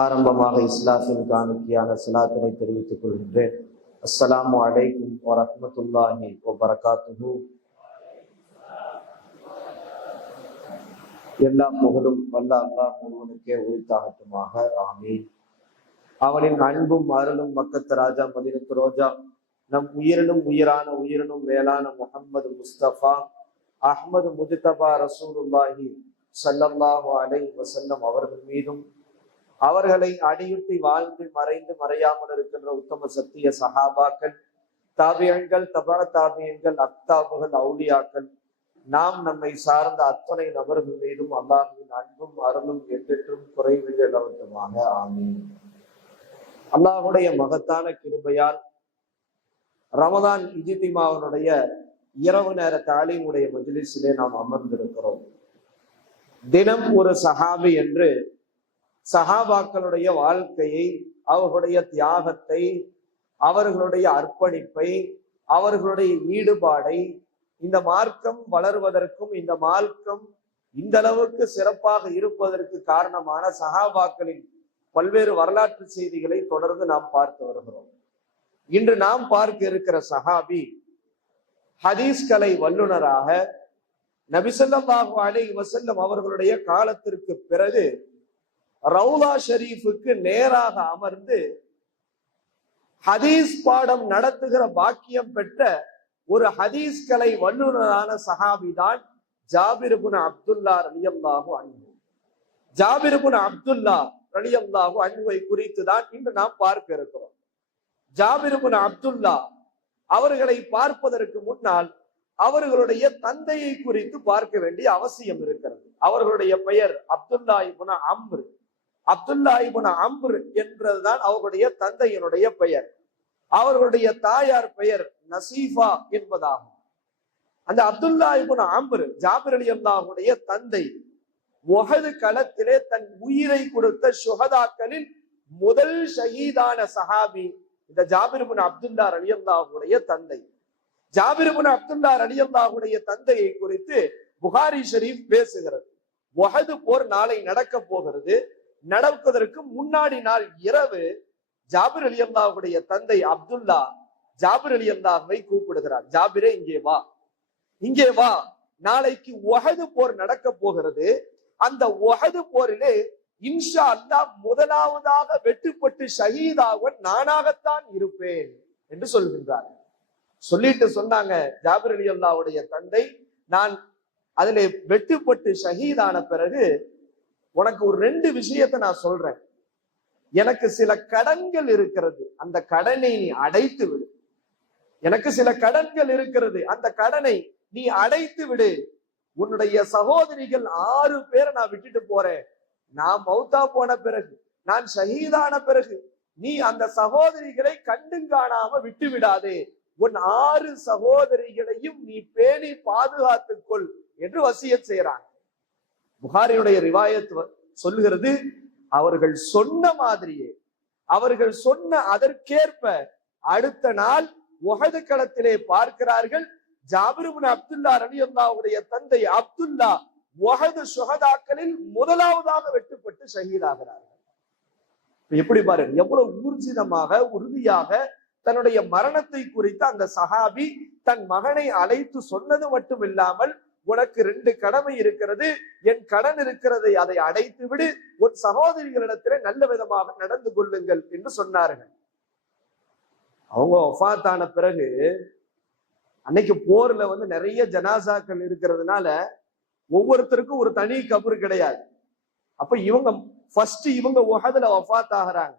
ஆரம்பமாக இஸ்லாத்தின் காணிக்கையான சலாத்தினை தெரிவித்துக் கொள்கின்றேன். அஸ்ஸலாமு அலைக்கும் வரஹ்மத்துல்லாஹி வபரகாத்துஹு. எல்லா புகழும் வல்ல அல்லாஹ் ஒருவனுக்கே உரித்தாகட்டுமாக. ஆமீன். அவனின் அன்பும் அருளும் மக்கத்து ராஜா மதீனத்து ரோஜா நம் உயிரினும் உயிரான உயிரினும் மேலான முஹம்மது முஸ்தபா அஹ்மது முஜ்தபா ரசூலுல்லாஹி ஸல்லல்லாஹு அலைஹி வஸல்லம் அவர்கள் மீதும் அவர்களை அடியுற்றி வாழ்ந்து மறைந்து மறையாமல் இருக்கின்ற உத்தம சத்திய சஹாபாக்கள், தாபியன்கள், தபா தாபியன்கள், அக்தாபுகள், அவுலியாக்கள், நாம் நம்மை சார்ந்த அத்தனை நபர்கள் மீதும் அல்லாஹ்வின் அன்பும் அருளும் என்றென்றும் குறைவில்லை நிலவட்டுமாக. ஆமீன். அல்லாஹுடைய மகத்தான கிருபையால் ரமதான் இஜ்திமாவுடைய இரவு நேர தாலீமுடைய மஜ்லிஸிலே நாம் அமர்ந்திருக்கிறோம். தினம் ஒரு சஹாபி என்று சஹாபாக்களுடைய வாழ்க்கையை, அவர்களுடைய தியாகத்தை, அவர்களுடைய அர்ப்பணிப்பை, அவர்களுடைய ஈடுபாடை, இந்த மார்க்கம் வளர்வதற்கும் இந்த மார்க்கம் இந்த அளவுக்கு சிறப்பாக இருப்பதற்கு காரணமான சஹாபாக்களின் பல்வேறு வரலாற்று செய்திகளை தொடர்ந்து நாம் பார்த்து வருகிறோம். இன்று நாம் பார்க்க இருக்கிற சஹாபி ஹதீஸ்களை வல்லுநராக நபி ஸல்லல்லாஹு அலைஹி வஸல்லம் அவர்களுடைய காலத்திற்கு பிறகு ரவுலா ஷரீஃபுக்கு நேராக அமர்ந்து ஹதீஸ் பாடம் நடத்துகிற பாக்கியம் பெற்ற ஒரு ஹதீஸ் கலை வல்லுநரான சஹாபிதான் ஜாபிர் இப்னு அப்துல்லா ரலியல்லாஹு அன்ஹு. ஜாபிர் இப்னு அப்துல்லா ரலியல்லாஹு அன்ஹுவை குறித்து தான் இன்று நாம் பார்க்க இருக்கிறோம். ஜாபிர் இப்னு அப்துல்லா அவர்களை பார்ப்பதற்கு முன்னால் அவர்களுடைய தந்தையை குறித்து பார்க்க வேண்டிய அவசியம் இருக்கிறது. அவர்களுடைய பெயர் அப்துல்லா இப்னு அம்ர். அப்துல்லா இப்னு அம்ர் என்றதுதான் அவர்களுடைய தந்தையினுடைய பெயர். அவர்களுடைய தாயார் பெயர் நசீஃபா என்பதாகும். அந்த அப்துல்லா இப்னு அம்ர் ஜாபிர் ரலியல்லாஹுடைய தந்தை உஹது களத்திலே தன் உயிரை கொடுத்த சுஹதாக்களில் முதல் ஷஹீதான சஹாபி இந்த ஜாபிர் இப்னு அப்துல்லா ரலியல்லாஹுடைய தந்தை. ஜாபிர் இப்னு அப்துல்லா ரலியல்லாஹுடைய தந்தையை குறித்து புகாரி ஷரீஃப் பேசுகிறது. உஹது போர் நாளை நடக்க போகிறது. நடப்பதற்கு முன்னாடி நாள் இரவு ஜாபிர் ரலியல்லாஹுடைய தந்தை அப்துல்லா ஜாபிர் ரலியல்லாஹுவை கூப்பிடுகிறார். ஜாபிரே, இங்கே வா, இங்கே வா, நாளைக்கு உஹது போர் நடக்க போகிறது. அந்த உஹது போரிலே இன்ஷா அல்லாஹ் முதலாவதாக வெட்டுப்பட்டு ஷஹீதாவன் நானாகத்தான் இருப்பேன் என்று சொல்கின்றார். சொல்லிட்டு சொன்னாங்க ஜாபிர் ரலியல்லாஹுடைய தந்தை, நான் அதிலே வெட்டுப்பட்டு ஷஹீதான பிறகு உனக்கு ஒரு 2 விஷயத்தை நான் சொல்றேன். எனக்கு சில கடன்கள் இருக்கிறது, அந்த கடனை நீ அடைத்து விடு. எனக்கு சில கடன்கள் இருக்கிறது, அந்த கடனை நீ அடைத்து விடு. உன்னுடைய சகோதரிகள் 6 பேரை நான் விட்டுட்டு போறேன். நான் மௌத்தா போன பிறகு, நான் ஷஹீதான பிறகு நீ அந்த சகோதரிகளை கண்டும் காணாம விட்டு விடாதே. உன் 6 சகோதரிகளையும் நீ பேணி பாதுகாத்துக்கொள் என்று வசியத் செய்யறாங்க. புகாரியுடைய ரிவாயத் சொல்லுகிறது, அவர்கள் சொன்ன மாதிரியே, அவர்கள் சொன்ன அதற்கேற்ப அடுத்த நாள் உஹது களத்திலே பார்க்கிறார்கள். ஜாபிர் இப்னு அப்துல்லா ரலியல்லாஹுடைய தந்தை அப்துல்லா உஹது சுஹதாக்களில் முதலாவதாக வெட்டுப்பட்டு ஷஹீதாகிறார்கள். எப்படி பாருங்க, எவ்வளவு ஊர்ஜிதமாக உறுதியாக தன்னுடைய மரணத்தை குறித்து அந்த சஹாபி தன் மகனை அழைத்து சொன்னது மட்டும் இல்லாமல், உனக்கு 2 கடமை இருக்கிறது, என் கடன் இருக்கிறதை அதை அடைத்து விடு, உன் சகோதரிகளிடத்திலே நல்ல விதமாக நடந்து கொள்ளுங்கள் என்று சொன்னார்கள். அவங்க வஃபாத்தான பிறகு அன்னைக்கு போர்ல நிறைய ஜனாசாக்கள் இருக்கிறதுனால ஒவ்வொருத்தருக்கும் ஒரு தனி கபர் கிடையாது. அப்ப இவங்க ஃபர்ஸ்ட் இவங்க உஹதுல வஃபாத் ஆகிறாங்க.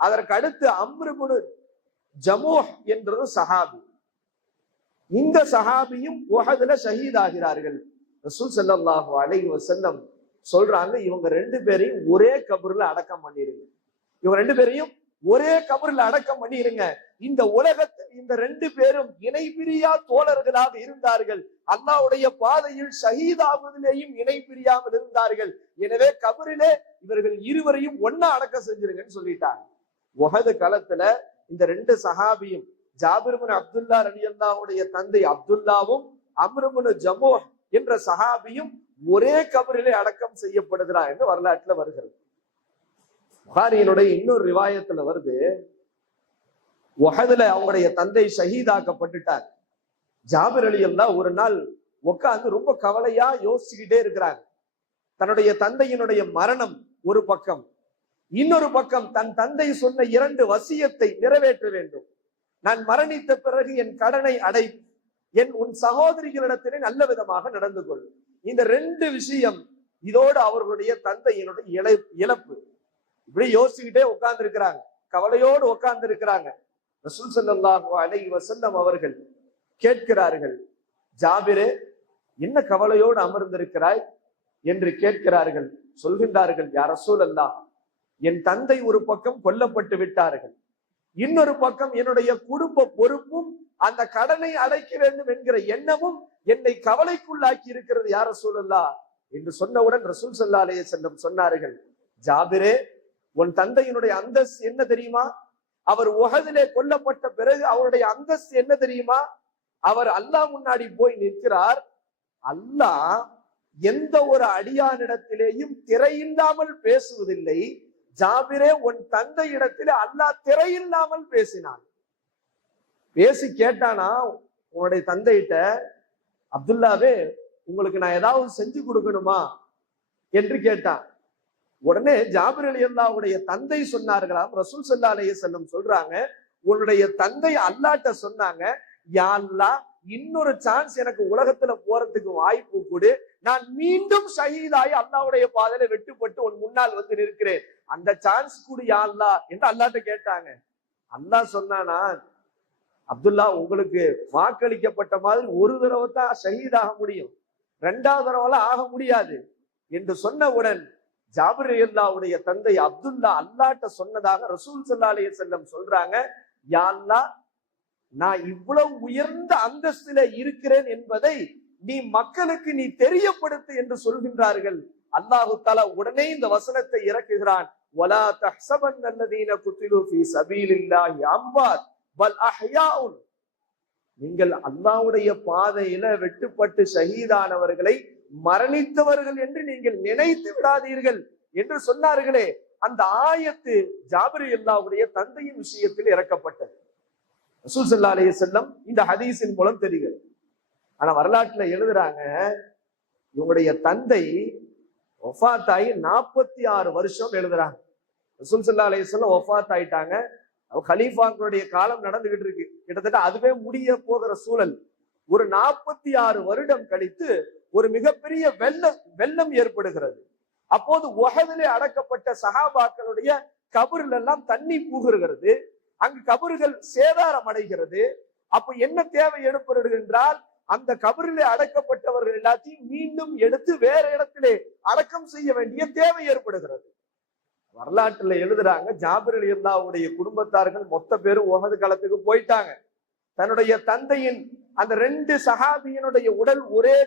அதற்கு அடுத்து அம்ர் இப்னு ஜமூஹ் என்றது சஹாபி. இந்த சஹாபியும் உஹதுல ஷஹீத் ஆகிறார்கள். ரசூல் ஸல்லல்லாஹு அலைஹி வஸல்லம் சொல்றாங்க, இவங்க 2 பேரையும் ஒரே கபர்ல அடக்கம் பண்ணிருங்க. இவங்க 2 பேரையும் ஒரே கபர்ல அடக்கம் பண்ணிருங்க. இந்த உலகத்தில் இந்த 2 பேரும் இணை பிரியா தோழர்களாக இருந்தார்கள். அல்லாஹ்வுடைய பாதையில் ஷஹீதாவதிலேயும் இணை பிரியாமல் இருந்தார்கள். எனவே கபரிலே இவர்கள் இருவரையும் ஒன்னா அடக்கம் செஞ்சிருங்கன்னு சொல்லிட்டாங்க. உஹது களத்துல இந்த 2 சஹாபியும் ஜாபிர் இப்னு அப்துல்லா ரலியல்லாஹுடைய தந்தை அப்துல்லாவும் அம்ர் இப்னு ஜமூஹ் என்ற சஹாபியும் ஒரே கபரிலே அடக்கம் செய்யப்படுகிறார் என்று வரலாற்றுல வருகிறது. புகாரியினுடைய இன்னொரு ரிவாயத்துல வருது, உஹதுல அவங்களுடைய தந்தை ஷஹீதாக்கப்பட்டுட்டார். ஜாபிர் ரலியல்லாஹு ஒரு நாள் உட்கார்ந்து ரொம்ப கவலையா யோசிச்சுக்கிட்டே இருக்கிறாங்க. தன்னுடைய தந்தையினுடைய மரணம் ஒரு பக்கம், இன்னொரு பக்கம் தன் தந்தை சொன்ன 2 வசியத்தை நிறைவேற்ற வேண்டும். நான் மரணித்த பிறகு என் கடனை அடை, உன் சகோதரிகளிடத்திலே நல்ல விதமாக நடந்து கொள். இந்த 2 விஷயம் இதோடு அவர்களுடைய தந்தையினுடைய இழப்பு. இப்படி யோசிச்சுக்கிட்டே உட்கார்ந்து இருக்கிறாங்க, கவலையோடு உட்கார்ந்து இருக்கிறாங்க. ரசூல் ஸல்லல்லாஹு அலைஹி வஸல்லம் அவர்கள் கேட்கிறார்கள், ஜாபிரே என்ன கவலையோடு அமர்ந்திருக்கிறாய் என்று கேட்கிறார்கள். சொல்கின்றார்கள், யா ரசூலல்லாஹ், என் தந்தை ஒரு பக்கம் கொல்லப்பட்டு விட்டார்கள், இன்னொரு பக்கம் என்னுடைய குடும்ப பொறுப்பும் அந்த கடனை அடைக்க வேண்டும் என்கிற எண்ணமும் என்னை கவலைக்குள்ளாக்கி இருக்கிறது யா ரசூலல்லாஹ் என்று சொன்னவுடன் ரசூல் ஸல்லல்லாஹு அலைஹி வஸல்லம் சொன்னார்கள், ஜாபிரே உன் தந்தையினுடைய அந்தஸ்து என்ன தெரியுமா? அவர் உஹதிலே கொல்லப்பட்ட பிறகு அவருடைய அந்தஸ்து என்ன தெரியுமா? அவர் அல்லாஹ் முன்னாடி போய் நிற்கிறார். அல்லாஹ் எந்த ஒரு அடியானிடத்திலேயும் திரையில்லாமல் பேசுவதில்லை. ஜாபிரே உன் தந்தை இடத்திலே அல்லாஹ் திரையில்லாமல் பேசினான். பேசி கேட்டானா உன்னுடைய தந்தைகிட்ட, அப்துல்லாவே உங்களுக்கு நான் ஏதாவது செஞ்சு கொடுக்கணுமா என்று கேட்டான். உடனே ஜாபிர் ரலியல்லாஹுடைய தந்தை சொன்னார்களாம், ரசூல் ஸல்லல்லாஹு அலைஹி வஸல்லம் சொல்றாங்க, உன்னுடைய தந்தை அல்லாஹ்ட்ட சொன்னாங்க, யா அல்லாஹ் இன்னொரு சான்ஸ் எனக்கு உலகத்துல போறதுக்கு வாய்ப்பு கொடு, நான் மீண்டும் ஷஹீதாயி அல்லாஹ்வுடைய பாதையில வெட்டுப்பட்டு உன் முன்னால் வந்து நிற்கிறேன், அந்த சான்ஸ் கொடு யா அல்லாஹ் என்று அல்லாஹ்ட்ட கேட்டாங்க. அல்லாஹ் சொன்னானா, அப்துல்லா உங்களுக்கு வாக்களிக்கப்பட்ட மாதிரி ஒரு தடவை தான் ஷஹீதாக முடியும், 2வது தடவை ஆக முடியாது என்று சொன்னவுடன் ஜாபிர் ரலியல்லாஹுடைய தந்தை அப்துல்லா அல்லாஹ்ட்ட சொன்னதாக ரசூல் ஸல்லல்லாஹு அலைஹி வஸல்லம் சொல்றாங்க, யா அல்லாஹ் நான் இவ்வளவு உயர்ந்த அந்தஸ்தில இருக்கிறேன் என்பதை நீ மக்களுக்கு நீ தெரியப்படுத்து என்று சொல்கின்றார்கள். அல்லாஹு தஆலா உடனே இந்த வசனத்தை இறக்குகிறான், வலா தஹ்ஸபன்னல்லதீன குத்திலு ஃபீ ஸபீலில்லாஹி அம்வாத் பல் அஹ்யாஉன். நீங்கள் அல்லாஹ்வுடைய பாதையில வெட்டுப்பட்டு ஷஹீதானவர்களை மரணித்தவர்கள் என்று நீங்கள் நினைத்து விடாதீர்கள் என்று சொன்னார்களே, அந்த ஆயத்து ஜாபிர் ரலியல்லாஹுடைய தந்தையின் விஷயத்தில் இறக்கப்பட்டது. ரசூல் ஸல்லல்லாஹு அலைஹி வஸல்லம் இந்த ஹதீஸின் மூலம் தெரிகிறது. ஆனா வரலாற்றுல எழுதுறாங்க, இவங்களுடைய தந்தை வஃபாத் ஆகி 46 வருஷம் எழுதுறாங்க. ரசூல் ஸல்லல்லாஹு அலைஹி வஸல்லம் வஃபாத் ஆயிட்டாங்க, கலீஃபாக்களுடைய காலம் நடந்துகிட்டு இருக்கு, கிட்டத்தட்ட அதுவே முடிய போகிற சூழல். ஒரு 46 வருடம் கழித்து ஒரு மிகப்பெரிய வெள்ளம் ஏற்படுகிறது. அப்போது உஹதிலே அடக்கப்பட்ட சஹாபாக்களுடைய கபரில் எல்லாம் தண்ணி புகுகிறது, அங்கு கபறுகள் சேதாரம் அடைகிறது. அப்ப என்ன தேவை ஏற்படுகிறது என்றால், அந்த கபரிலே அடக்கப்பட்டவர்கள் எல்லாத்தையும் மீண்டும் எடுத்து வேற இடத்திலே அடக்கம் செய்ய வேண்டிய தேவை ஏற்படுகிறது. வரலாற்றுல எழுதுறாங்க, ஜாபிர் ரலியல்லாஹுடைய குடும்பத்தார்கள் மொத்த பேரும் உஹது களத்துக்கு போயிட்டாங்க. தன்னுடைய தந்தையின் அந்த 2 சஹாபியினுடைய உடல் ஒரே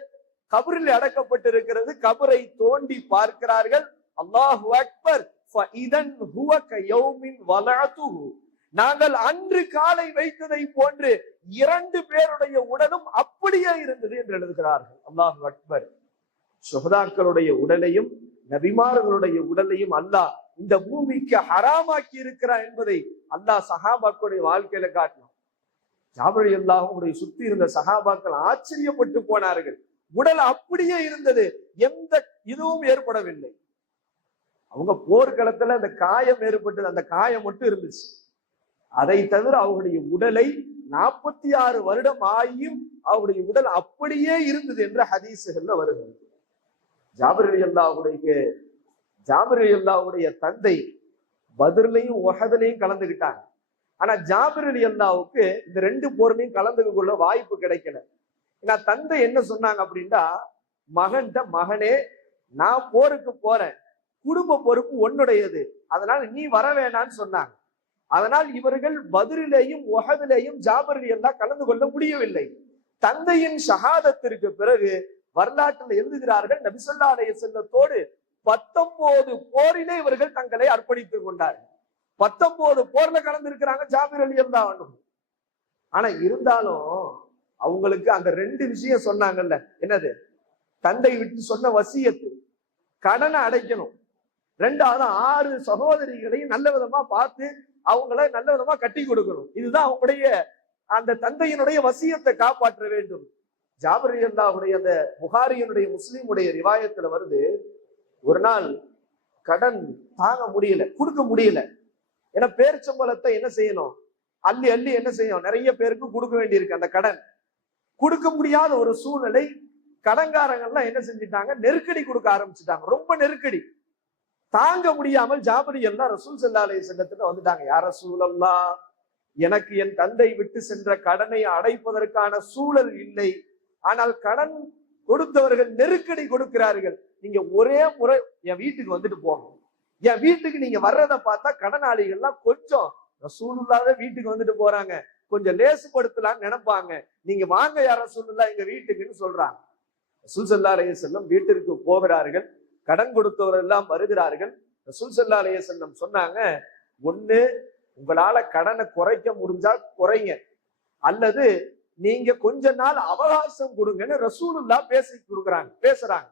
கபரில் அடக்கப்பட்டிருக்கிறது. கபரை தோண்டி பார்க்கிறார்கள், அல்லாஹு அக்பர், ஃபஇதன் ஹுவ கயௌமின் வலஅதுஹு. நாங்கள் அன்று காலை வைத்ததை போன்று 2 பேருடைய உடலும் அப்படியே இருந்தது என்று எழுதுகிறார்கள். அல்லாஹு அக்பர். சுஹதாக்களுடைய உடலையும் நபிமார்களுடைய உடலையும் அல்லாஹ் இந்த பூமிக்கு ஹராமாக்கி இருக்கிறார் என்பதை அல்லாஹ் சஹாபாக்களுடைய வாழ்க்கையில காட்டினான். ஜாபிர் ரலியல்லாஹுடைய சுத்தி இருந்த சஹாபாக்கள் ஆச்சரியப்பட்டு போனார்கள். உடல் அப்படியே இருந்தது, எந்த இதுவும் ஏற்படவில்லை. அவங்க போர்க்களத்துல அந்த காயம் ஏற்பட்டது, அந்த காயம் மட்டும் இருந்துச்சு. அதை தவிர அவருடைய உடலை 46 வருடம் ஆகியும் அவருடைய உடல் அப்படியே இருந்தது என்ற ஹதீசுகள்ல வருகிறது. ஜாபிர் ரலியல்லாஹுடைய தந்தை பத்ர்லயும் உஹதுலயும் கலந்துகிட்டாங்க. ஆனா ஜாபிர் ரலியல்லாஹுக்கு இந்த 2 போர்லையும் கலந்துக்க கொள்ள வாய்ப்பு கிடைக்கல. ஏன்னா தந்தை என்ன சொன்னாங்க அப்படின்னா, மகன்கிட்ட, மகனே நான் போருக்கு போறேன், குடும்ப பொறுப்பு உன்னுடையது, அதனால நீ வர வேணான்னு சொன்னாங்க. அதனால் இவர்கள் பத்ரிலேயும் உஹதிலேயும் ஜாபிர் ரலியல்லாஹு கலந்து கொள்ள முடியவில்லை. தந்தையின் ஷஹாதத்திற்கு பிறகு வரலாற்றில் எழுதுகிறார்கள், நபி ஸல்லல்லாஹு அலைஹி வஸல்லத்தோடு 19 போரிலே இவர்கள் தங்களை அர்ப்பணித்துக் கொண்டார்கள். 19 போர்ல கலந்திருக்கிறாங்க ஜாபிர் ரலியல்லாஹு. ஆனா இருந்தாலும் அவங்களுக்கு அந்த 2 விஷயம் சொன்னாங்கல்ல, என்னது? தந்தை விட்டு சொன்ன வசியத்து, கடனை அடைக்கணும். ரெண்டாவது 6 சகோதரிகளையும் நல்ல விதமா பார்த்து அவங்கள நல்ல விதமா கட்டி கொடுக்கணும். இதுதான் அவங்களுடைய அந்த தந்தையினுடைய வசியத்தை காப்பாற்ற வேண்டும். ஜாபிர் ரலியல்லாஹுடைய அந்த புகாரியினுடைய முஸ்லிமுடைய ரிவாயத்துல வருது, ஒரு நாள் கடன் தாங்க முடியல, கொடுக்க முடியல. ஏன்னா பேரிச்சம்பழத்தை என்ன செய்யணும், அள்ளி அள்ளி என்ன செய்யணும், நிறைய பேருக்கு கொடுக்க வேண்டியிருக்கு. அந்த கடன் கொடுக்க முடியாத ஒரு சூழ்நிலை. கடன்காரங்கள்லாம் என்ன செஞ்சிட்டாங்க, நெருக்கடி கொடுக்க ஆரம்பிச்சுட்டாங்க. ரொம்ப நெருக்கடி தாங்க முடியாமல் ஜாபிர் எல்லாம் ரசூல் ஸல்லல்லாஹு அலைஹி வஸல்லம் வந்துட்டாங்க. யா ரசூலல்லாஹ், எனக்கு என் தந்தை விட்டு சென்ற கடனை அடைப்பதற்கான சூழல் இல்லை, ஆனால் கடன் கொடுத்தவர்கள் நெருக்கடி கொடுக்கிறார்கள். நீங்க ஒரே முறை என் வீட்டுக்கு வந்துட்டு போங்க. என் வீட்டுக்கு நீங்க வர்றதை பார்த்தா கடனாளிகள்லாம் கொஞ்சம் ரசூலுல்லாஹ்வே வீட்டுக்கு வந்துட்டு போறாங்க, கொஞ்சம் லேசுபடுத்தலாம்னு நினைப்பாங்க. நீங்க வாங்க யா ரசூலுல்லாஹ் எங்க வீட்டுக்குன்னு சொல்றாங்க. ரசூல் ஸல்லல்லாஹு அலைஹி வஸல்லம் வீட்டிற்கு போகிறார்கள். கடன் கொடுத்தவர் எல்லாம் வருகிறார்கள். ரசூல் ஸல்லல்லாஹு அலைஹி வஸல்லம் சொன்னாங்க, ஒண்ணு உங்களால கடனை குறைக்க முடிஞ்சா குறைங்க, அல்லது நீங்க கொஞ்ச நாள் அவகாசம் கொடுங்கன்னு ரசூலுல்லாஹ் பேசுறாங்க.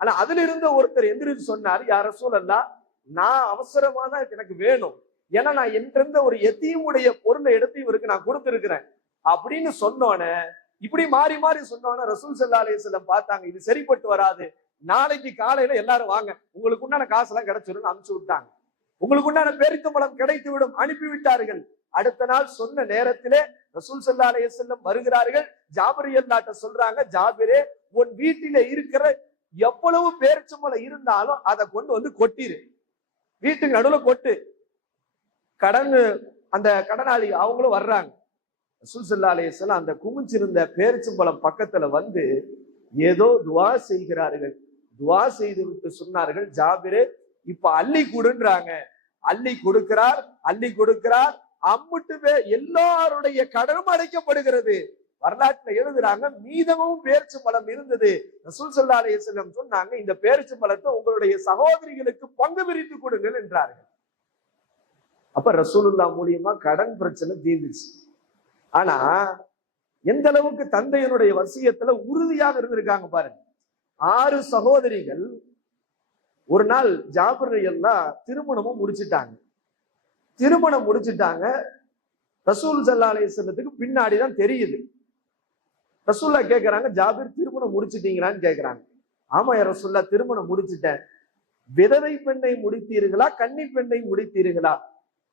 ஆனா அதுல இருந்த ஒருத்தர் எந்திரிச்சு சொன்னாரு, யா ரசூலல்லாஹ், நான் அவசரமா தான் எனக்கு வேணும், ஏன்னா நான் என்கிட்ட ஒரு எத்தீமுடைய பொருளை எடுத்து இவருக்கு நான் கொடுத்திருக்கிறேன் அப்படின்னு சொன்னோன்னே, இப்படி மாறி மாறி சொன்னோன்னே ரசூல் ஸல்லல்லாஹு அலைஹி வஸல்லம் பார்த்தாங்க, இது சரிப்பட்டு வராது, நாளைக்கு காலையில எல்லாரும் வாங்க, உங்களுக்கு உண்டான காசு எல்லாம் கிடைச்சிடும் அனுப்பிச்சு விட்டாங்க. உங்களுக்கு உண்டான பேரிச்சம்பழம் கிடைத்து விடும் அனுப்பிவிட்டார்கள். அடுத்த நாள் சொன்ன நேரத்திலே ரசூல் ஸல்லல்லாஹு அலைஹி வஸல்லம் வருகிறார்கள். ஜாபிர் ரலியல்லாஹு சொல்றாங்க, ஜாபிரே, உன் வீட்டில இருக்கிற எவ்வளவு பேரிச்சம்பழம் இருந்தாலும் அதை கொண்டு வந்து கொட்டிரு, வீட்டுக்கு நடுவுல கொட்டு. கடன் அந்த கடனாளி அவங்களும் வர்றாங்க. ரசூல் ஸல்லல்லாஹு அலைஹி வஸல்லம் அந்த குமிச்சிருந்த பேரிச்சம்பழம் பக்கத்துல வந்து ஏதோ துவா செய்கிறார்கள். துவா செய்து விட்டு சொன்னார்கள், ஜாபிரே, இப்ப அள்ளி கொடுன்றாங்க. அள்ளி கொடுக்கிறார். அம்முட்டு எல்லாருடைய கடனும் அடைக்கப்படுகிறது. வரலாற்றுல எழுதுறாங்க, மீதமும் பேரிச்சம்பழம் இருந்தது. ரசூல் ஸல்லல்லாஹு அலைஹி வஸல்லம் சொன்னாங்க, இந்த பேரிச்சம்பழத்தை உங்களுடைய சகோதரிகளுக்கு பங்கு பிரித்து கொடுங்கள் என்றார்கள். அப்ப ரசூலுல்லாஹ் மூலியமா கடன் பிரச்சனை தீர்ந்துச்சு. ஆனா எந்த அளவுக்கு தந்தையனுடைய வசியத்துல உறுதியாக இருந்திருக்காங்க பாருங்க. 6 சகோதரிகள் ஒரு நாள் ஜாபிர் ரலியல்லாஹு திருமணமும் முடிச்சிட்டாங்க. ரசூல் ஸல்லல்லாஹு அலைஹி வஸல்லத்துக்கு பின்னாடிதான் தெரியுது. ரசூலுல்லாஹ் கேட்கிறாங்க, ஜாபிர் திருமணம் முடிச்சிட்டீங்களான்னு கேட்கிறாங்க. ஆமா யா ரசூலுல்லாஹ், திருமணம் முடிச்சிட்டேன். விதவை பெண்ணை முடித்தீர்களா, கன்னி பெண்ணை முடித்தீர்களா?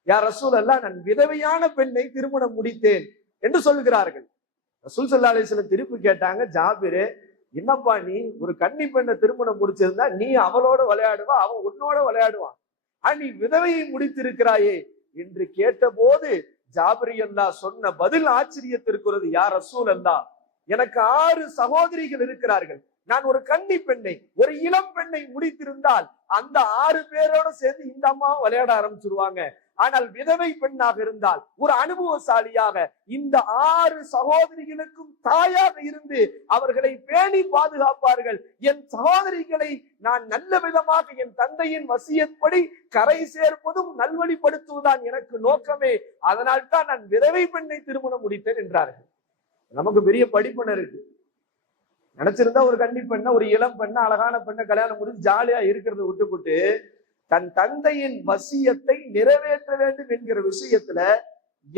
யா ரசூலல்லாஹ், நான் விதவையான பெண்ணை திருமணம் முடித்தேன் என்று சொல்கிறார்கள். ரசூல் ஸல்லல்லாஹு அலைஹி வஸல்லம் திருப்பி கேட்டாங்க, ஜாபிரே, என்னப்பா நீ ஒரு கன்னி பெண்ணை திருமணம் முடிச்சிருந்தா நீ அவளோட விளையாடுவா, அவன் உன்னோட விளையாடுவான், நீ விதவையை முடித்திருக்கிறாயே என்று கேட்டபோது ஜாபிர் ரலியல்லாஹு சொன்ன பதில் ஆச்சரியத்திற்குரியது. யா ரசூலல்லாஹ், எனக்கு 6 சகோதரிகள் இருக்கிறார்கள். நான் ஒரு கன்னி பெண்ணை, ஒரு இளம் பெண்ணை முடித்திருந்தால் அந்த 6 பேரோட சேர்ந்து இந்த அம்மா விளையாட ஆரம்பிச்சிருவாங்க. ஆனால் விதவை பெண்ணாக இருந்தால் ஒரு அனுபவசாலியாக இந்த 6 சகோதரிகளுக்கும் தாயாக இருந்து அவர்களை பேணி பாதுகாப்பார்கள். என் சகோதரிகளை நான் நல்ல விதமாக என் தந்தையின் வசியப்படி கரை சேர்ப்பதும் நல்வழிப்படுத்துவதுதான் எனக்கு நோக்கமே. அதனால் தான் நான் விதவை பெண்ணை திருமணம் முடித்தேன் என்றார்கள். நமக்கு பெரிய படிப்பன இருக்கு. நினைச்சிருந்தா ஒரு கன்னி பெண்ண, ஒரு இளம் பெண்ண, அழகான பெண்ணை கல்யாணம் முடிஞ்சு ஜாலியா இருக்கிறத விட்டுவிட்டு தன் தந்தையின் வசியத்தை நிறைவேற்ற வேண்டும் என்கிற விஷயத்துல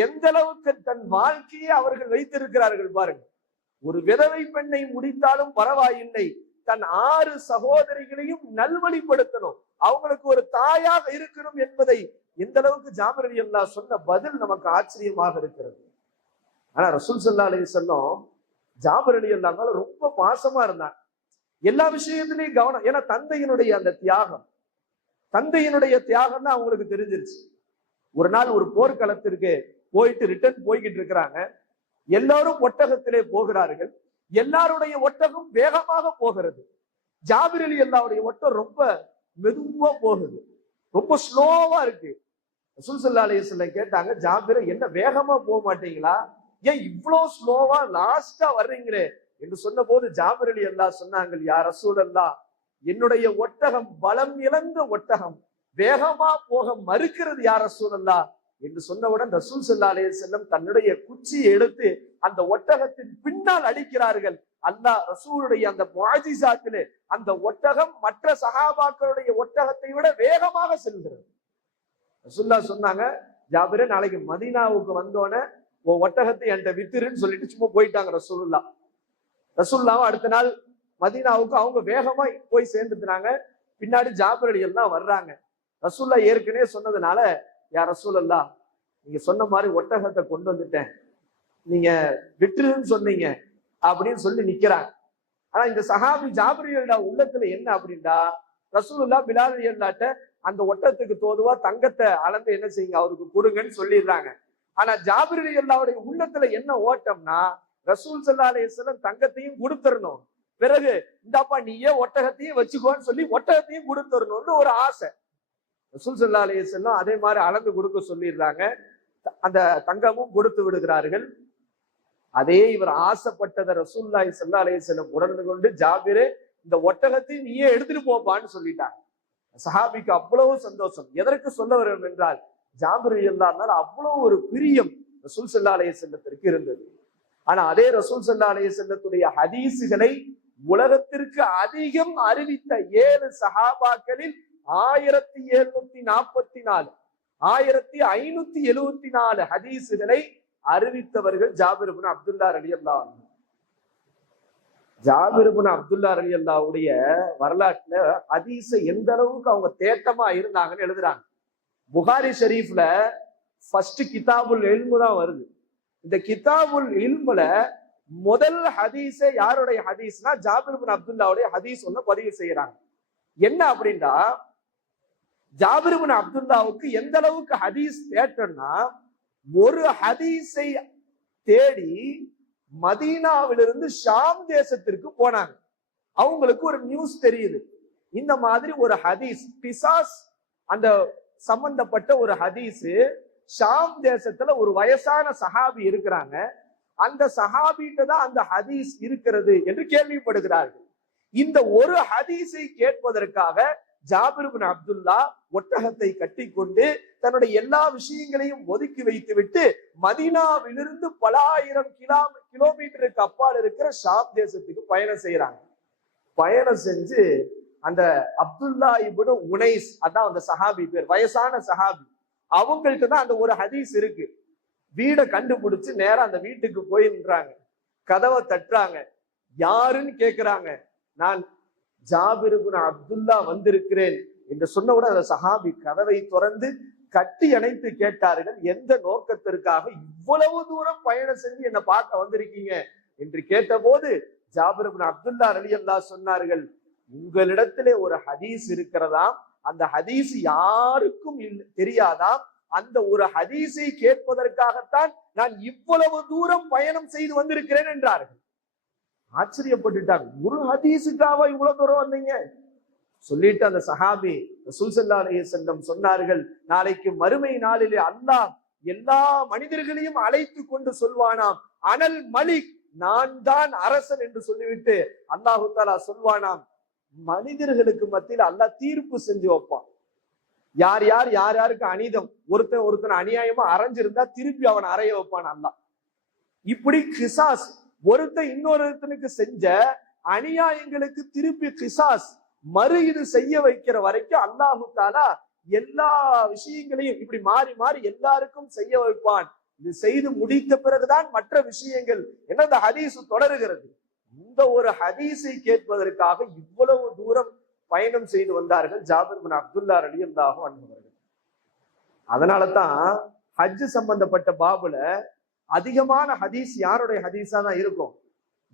எந்த அளவுக்கு தன் வாழ்க்கையை அவர்கள் வைத்திருக்கிறார்கள் பாருங்க. ஒரு விதவை பெண்ணை முடித்தாலும் பரவாயில்லை, தன் 6 சகோதரிகளையும் நல்வழிப்படுத்தணும், அவங்களுக்கு ஒரு தாயாக இருக்கணும் என்பதை எந்த அளவுக்கு ஜாபிர் ரலியல்லாஹு சொன்ன பதில் நமக்கு ஆச்சரியமாக இருக்கிறது. ஆனா ரசூல் ஸல்லல்லாஹு அலைஹி வஸல்லம் ஜாபிர் ரலியல்லாஹு ரொம்ப பாசமா இருந்தாங்க. எல்லா விஷயத்திலையும் கவனம். ஏன்னா தந்தையினுடைய அந்த தியாகம் தான் அவங்களுக்கு தெரிஞ்சிருச்சு. ஒரு நாள் ஒரு போர்க்களத்திற்கு போயிட்டு ரிட்டர்ன் போய்கிட்டு இருக்கிறாங்க. எல்லாரும் ஒட்டகத்திலே போகிறார்கள். எல்லாருடைய ஒட்டகம் வேகமாக போகிறது. ஜாபிர் ரலியல்லாஹுடைய ஒட்டகம் ரொம்ப மெதுவா போகுது, ரொம்ப ஸ்லோவா இருக்கு. ரசூல் ஸல்லல்லாஹு அலைஹி வஸல்லம் கேட்டாங்க, ஜாபிர், என்ன வேகமா போக மாட்டீங்களா, ஏன் இவ்வளவு ஸ்லோவா லாஸ்டா வர்றீங்களே என்று சொன்ன போது ஜாபிர் ரலியல்லாஹு சொன்னாங்க, யா ரசூலல்லாஹ், என்னுடைய ஒட்டகம் பலம் இழந்த ஒட்டகம், வேகமா போக மறுக்கிறது யா ரசூலல்லாஹ். என்று சொன்னவுடன் ரசூல் ஸல்லல்லாஹு அலைஹி வஸல்லம் தன்னுடைய குச்சியை எடுத்து அந்த ஒட்டகத்தின் பின்னால் அடிக்கிறார்கள். அல்லாஹ் ரசூலுடைய அந்த முஅஜிசாத்திலே அந்த ஒட்டகம் மற்ற சஹாபாக்களுடைய ஒட்டகத்தை விட வேகமாக செல்கிறது. ரசூலுல்லாஹ் சொன்னாங்க, ஜாபிரே நாளைக்கு மதீனாவுக்கு வந்தோடனே ஒட்டகத்தை என்கிட்ட வித்துருன்னு சொல்லிட்டு சும்மா போயிட்டாங்க ரசூலுல்லாஹ். ரசூலுல்லாஹ் அடுத்த நாள் மதீனாவுக்கு அவங்க வேகமா போய் சேர்ந்துட்டாங்க. பின்னாடி ஜாபிர் ரலியல்லாஹு வர்றாங்க. ரசூலுல்லாஹ் ஏற்கனவே சொன்னதுனால, யா ரசூலல்லாஹ் நீங்க சொன்ன மாதிரி ஒட்டகத்தை கொண்டு வந்துட்டேன், நீங்க விட்டுருன்னு சொன்னீங்க அப்படின்னு சொல்லி நிக்கிறாங்க. ஆனா இந்த சஹாபி ஜாபிர் ரலியல்லாஹு உள்ளத்துல என்ன அப்படின்னா, ரசூலுல்லாஹ் பிலால் ரலியல்லாஹ்ட்ட அந்த ஒட்டகத்துக்கு தோதுவா தங்கத்தை அளந்து என்ன செய்யுங்க அவருக்கு கொடுங்கன்னு சொல்லிடுறாங்க. ஆனா ஜாபிர் ரலியல்லாஹுடைய உள்ளத்துல என்ன ஓட்டம்னா, ரசூல் ஸல்லல்லாஹு அலைஹி வஸல்லம் தங்கத்தையும் கொடுத்துடணும், பிறகு இந்தாப்பா நீயே ஒட்டகத்தையும் வச்சுக்கோன்னு சொல்லி ஒட்டகத்தையும் கொடுத்துடணும்னு ஒரு ஆசை. ரசூல் ஸல்லல்லாஹு அலைஹி வஸல்லம் அதே மாதிரி அளந்து கொடுக்க சொல்லிடுறாங்க. அந்த தங்கமும் கொடுத்து விடுகிறார்கள். அதே இவர் ஆசைப்பட்டதை ரசூலுல்லாஹி ஸல்லல்லாஹு அலைஹி வஸல்லம் உணர்ந்து கொண்டு, ஜாபிரே இந்த ஒட்டகத்தையும் நீயே எடுத்துட்டு போப்பான்னு சொல்லிட்டாங்க. சஹாபிக்கு அவ்வளவு சந்தோஷம். எதற்கு சொல்ல வரும் என்றால், ஜாபிர் ரலியல்லாஹு அவ்வளவு ஒரு பிரியம் ரசூல் ஸல்லல்லாஹு அலைஹி வஸல்லத்திற்கு இருந்தது. ஆனா அதே ரசூல் ஸல்லல்லாஹு அலைஹி வஸல்லத்துடைய ஹதீஸுகளை உலகத்திற்கு அதிகம் அறிவித்த 7 சஹாபாக்களில் 1744 1574 ஹதீஸுகளை அறிவித்தவர்கள் ஜாபிர் இப்னு அப்துல்லா ரலியல்லாஹு அன்ஹு. ஜாபிர் இப்னு அப்துல்லா ரலியல்லாஹுடைய வரலாற்றுல ஹதீஸ எந்த அளவுக்கு அவங்க தேட்டமா இருந்தாங்கன்னு எழுதுறாங்க. புகாரி ஷரீஃப்ல ஃபர்ஸ்ட் கிதாபுல் இல்மு தான் வருது. இந்த கிதாபுல் இல்முல முதல் ஹதீஸ யாருடைய ஹதீஸ்னா ஜாபிர் இப்னு அப்துல்லாவுடைய ஹதீஸ் ஒண்ணு பதிவு செய்யறாங்க. என்ன அப்படின்னா, ஜாபிர் இப்னு அப்துல்லாவுக்கு எந்த அளவுக்கு ஹதீஸ் தேட்டம்னா, ஒரு ஹதீஸை தேடி மதீனாவிலிருந்து ஷாம் தேசத்திற்கு போனாங்க. அவங்களுக்கு ஒரு நியூஸ் தெரியுது, இந்த மாதிரி ஒரு ஹதீஸ் பிசாஸ் அந்த சம்பந்தப்பட்ட ஒரு ஹதீஸ் ஷாம் தேசத்துல ஒரு வயசான சஹாபி இருக்கிறாங்க, அந்த சஹாபிட்ட தான் அந்த ஹதீஸ் இருக்கிறது என்று கேள்விப்படுகிறார்கள். இந்த ஒரு ஹதீஸை கேட்பதற்காக ஜாபிர் இப்னு அப்துல்லா ஒட்டகத்தை கட்டி கொண்டு தன்னுடைய எல்லா விஷயங்களையும் ஒதுக்கி வைத்து விட்டு மதீனாவிலிருந்து பல ஆயிரம் கிலோமீட்டருக்கு அப்பால் இருக்கிற ஷாம் தேசத்துக்கு பயணம் செய்யறாங்க. பயணம் செஞ்சு அந்த அப்துல்லா இப்னு உனைஸ், அதான் அந்த சஹாபி பேர், வயசான சஹாபி, அவங்கள்ட்ட தான் அந்த ஒரு ஹதீஸ் இருக்கு. வீடை கண்டுபிடிச்சு நேரா அந்த வீட்டுக்கு போய் நின்றாங்க. கதவை தட்டுறாங்க. யாருன்னு கேக்குறாங்க. நான் ஜாபிர் இப்னு அப்துல்லா வந்திருக்கிறேன் என்று சொன்னவுடன் அந்த சஹாபி கதவை திறந்து கட்டி அணைத்து கேட்டார்கள், எந்த நோக்கத்திற்காக இவ்வளவு தூரம் பயணம் செஞ்சு என்ன பார்க்க வந்திருக்கீங்க என்று கேட்டபோது ஜாபிர் இப்னு அப்துல்லா ரலியல்லாஹு சொன்னார்கள், உங்களிடத்திலே ஒரு ஹதீஸ் இருக்கிறதாம், அந்த ஹதீஸ் யாருக்கும் தெரியாதாம், அந்த ஒரு ஹதீஸை கேட்பதற்காகத்தான் நான் இவ்வளவு தூரம் பயணம் செய்து வந்திருக்கிறேன் என்றார்கள். ஆச்சரியப்பட்டுட்டாங்க, ஒரு ஹதீஸுக்காக இவ்வளவு தூரம் வந்தீங்க சொல்லிட்டு அந்த சஹாபி ரசூல் ஸல்லல்லாஹு அலைஹி வஸல்லம் சொன்னார்கள், நாளைக்கு மறுமை நாளிலே அல்லாஹ் எல்லா மனிதர்களையும் அழைத்து கொண்டு சொல்வானாம், அனல் மலிக், நான் தான் அரசன் என்று சொல்லிவிட்டு அல்லாஹு தஆலா சொல்வானாம், மனிதர்களுக்கு மத்தியில் அல்லாஹ் தீர்ப்பு செஞ்சு வைப்பான். யார் யாருக்கு அநீதம், ஒருத்தன் அநியாயமா அரைஞ்சிருந்தா திருப்பி அவன் அறைய வைப்பான் அல்லாஹ். இப்படி கிசாஸ், ஒருத்தன் இன்னொருத்தனுக்கு செஞ்ச அநியாயங்களுக்கு திருப்பி கிசாஸ் மறு இது செய்ய வைக்கிற வரைக்கும் அல்லாஹு தஆலா எல்லா விஷயங்களையும் இப்படி மாறி மாறி எல்லாருக்கும் செய்ய வைப்பான். இது செய்து முடித்த பிறகுதான் மற்ற விஷயங்கள் என்ன இந்த ஹதீஸ் தொடருகிறது. இந்த ஒரு ஹதீஸை கேட்பதற்காக இவ்வளவு தூரம் பயணம் செய்து வந்தார்கள் ஜாபிர் இப்னு அப்துல்லா ரலியல்லாஹு அன்ஹு அவர்கள். அதனாலதான் ஹஜ் சம்பந்தப்பட்ட பாபுல அதிகமான ஹதீஸ் யாருடைய ஹதீஸா தான் இருக்கும்,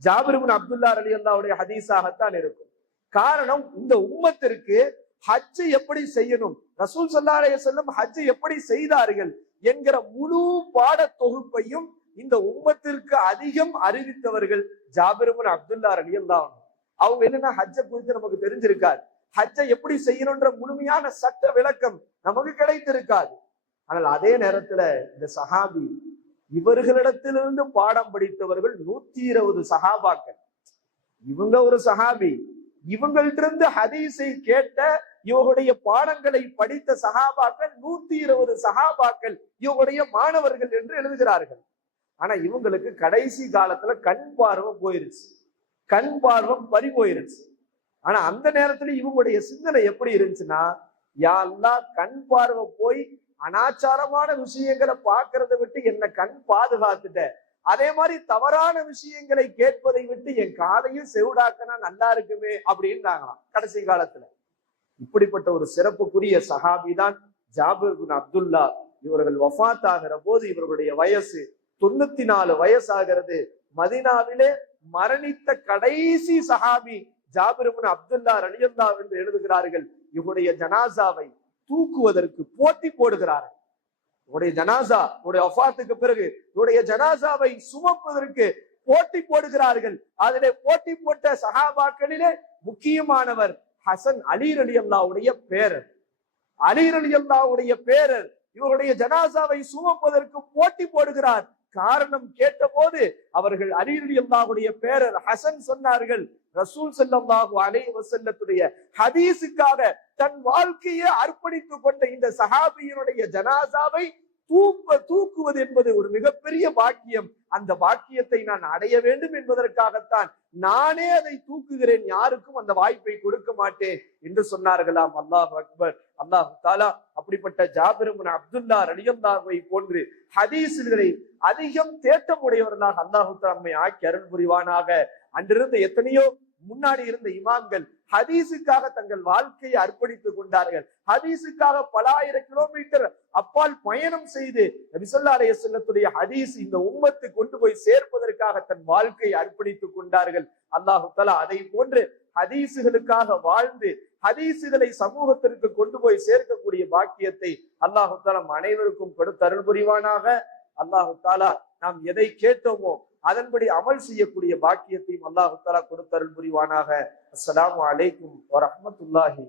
ஜாபிர் இப்னு அப்துல்லா ரலியல்லாஹுடைய ஹதீஸாகத்தான் இருக்கும். காரணம், இந்த உம்மத்திற்கு ஹஜ் எப்படி செய்யணும், ரசூல் ஸல்லல்லாஹு அலைஹி வஸல்லம் ஹஜ் எப்படி செய்தார்கள் என்கிற முழு பாட தொகுப்பையும் இந்த உம்மத்திற்கு அதிகம் அறிவித்தவர்கள் ஜாபிர் இப்னு அப்துல்லா ரலியல்லாஹு அன்ஹு. அவங்க என்னன்னா ஹஜ்ஜை குறித்து நமக்கு தெரிஞ்சிருக்காது, ஹஜ்ஜை எப்படி செய்யணும்ன்ற முழுமையான சட்ட விளக்கம் நமக்கு கிடைத்திருக்காது. ஆனால் அதே நேரத்துல இந்த சஹாபி, இவர்களிடத்திலிருந்து பாடம் படித்தவர்கள் 120 சஹாபாக்கள். இவங்க ஒரு சஹாபி, இவங்கள்ட்ட இருந்து ஹதீஸை கேட்ட இவருடைய பாடங்களை படித்த சஹாபாக்கள் 120 சஹாபாக்கள் இவருடைய மாணவர்கள் என்று எழுதுகிறார்கள். ஆனா இவங்களுக்கு கடைசி காலத்துல கண் பார்வை போயிருச்சு, கண் பார்வை பறி போயிருச்சு. ஆனா அந்த நேரத்துல இவங்களுடைய சிந்தனை எப்படி இருந்துச்சுன்னா, யா அல்லாஹ் கண் பார்வை போய் அனாச்சாரமான விஷயங்களை பார்க்கறதை விட்டு என்ன கண் பாதுகாத்துட்ட, அதே மாதிரி தவறான விஷயங்களை கேட்பதை விட்டு என் காதையும் செவிடாக்கனா நல்லா இருக்குமே அப்படின்றாங்களாம் கடைசி காலத்துல. இப்படிப்பட்ட ஒரு சிறப்புக்குரிய சஹாபி தான் ஜாபிர் பின் அப்துல்லா. இவர்கள் வஃபாத் ஆகிற போது இவர்களுடைய வயசு 94 வயசாகிறது. மதீனாவிலே மரணித்த கடைசி சஹாபி ஜாபிர் பின் அப்துல்லா ரலியல்லாஹு என்று எழுதுகிறார்கள். இவருடைய ஜனாசாவை தூக்குவதற்கு போட்டி போடுகிறார்கள். இவருடைய ஜனாசா இவருடைய வஃபாத்துக்கு பிறகு இவருடைய ஜனாசாவை சுமப்பதற்கு போட்டி போடுகிறார்கள். அதிலே போட்டி போட்ட சஹாபாக்களிலே முக்கியமானவர் ஹசன் அலி ரலியல்லாஹுடைய பேரர். அலி ரலியல்லாஹுடைய பேரர் இவருடைய ஜனாசாவை சுமப்பதற்கு போட்டி போடுகிறார். காரணம் கேட்ட போது அவர்கள் அலி ரலியல்லாஹுடைய பேரர் ஹசன் சொன்னார்கள், ரசூல் ஸல்லல்லாஹு அலைஹி வஸல்லத்துடைய ஹதீஸுக்காக தன் வாழ்க்கையை அர்ப்பணித்துக் கொண்ட இந்த சஹாபியினுடைய ஜனாசாவை தூக்குவது என்பது ஒரு மிகப்பெரிய பாக்கியம். அந்த பாக்கியத்தை நான் அடைய வேண்டும் என்பதற்காகத்தான் நானே அதை தூக்குகிறேன், யாருக்கும் அந்த வாய்ப்பை கொடுக்க மாட்டேன் என்று சொன்னார்களாம். அல்லாஹ் அக்பர், அல்லாஹ் தஆலா அப்படிப்பட்ட ஜாபிர் பின் அப்துல்லா ரலியல்லாஹுவை போன்று ஹதீஸ்களை அதிகம் தேட்டம் உடையவர்களாக அல்லாஹ் தஆலா நம்மை ஆக்கி அருள் புரிவானாக. அன்றிருந்த எத்தனையோ முன்னாடி இருந்த இமாம்கள் ஹதீஸுக்காக தங்கள் வாழ்க்கையை அர்ப்பணித்துக் கொண்டார்கள். ஹதீஸுக்காக பல ஆயிரம் கிலோமீட்டர் அப்பால் பயணம் செய்து நபி ஸல்லல்லாஹு அலைஹி வஸல்லத்துடைய ஹதீஸ் இந்த உம்மத்து கொண்டு போய் சேர்ப்பதற்காக தன் வாழ்க்கையை அர்ப்பணித்துக் கொண்டார்கள். அல்லாஹ் தஆலா அதை போன்று ஹதீஸுகளுக்காக வாழ்ந்து ஹதீஸுகளை சமூகத்திற்கு கொண்டு போய் சேர்க்கக்கூடிய பாக்கியத்தை அல்லாஹ் தஆலா அனைவருக்கும் கொடுத்து அருள் புரிவானாக. அல்லாஹ் தஆலா நாம் எதை கேட்டோமோ அதன்படி அமல் செய்யக்கூடிய பாக்கியத்தையும் அல்லாஹ் தஆலா கொடுத்து அருள் புரிவானாக. அஸ்ஸலாமு அலைக்கும் வரஹ்மத்துல்லாஹி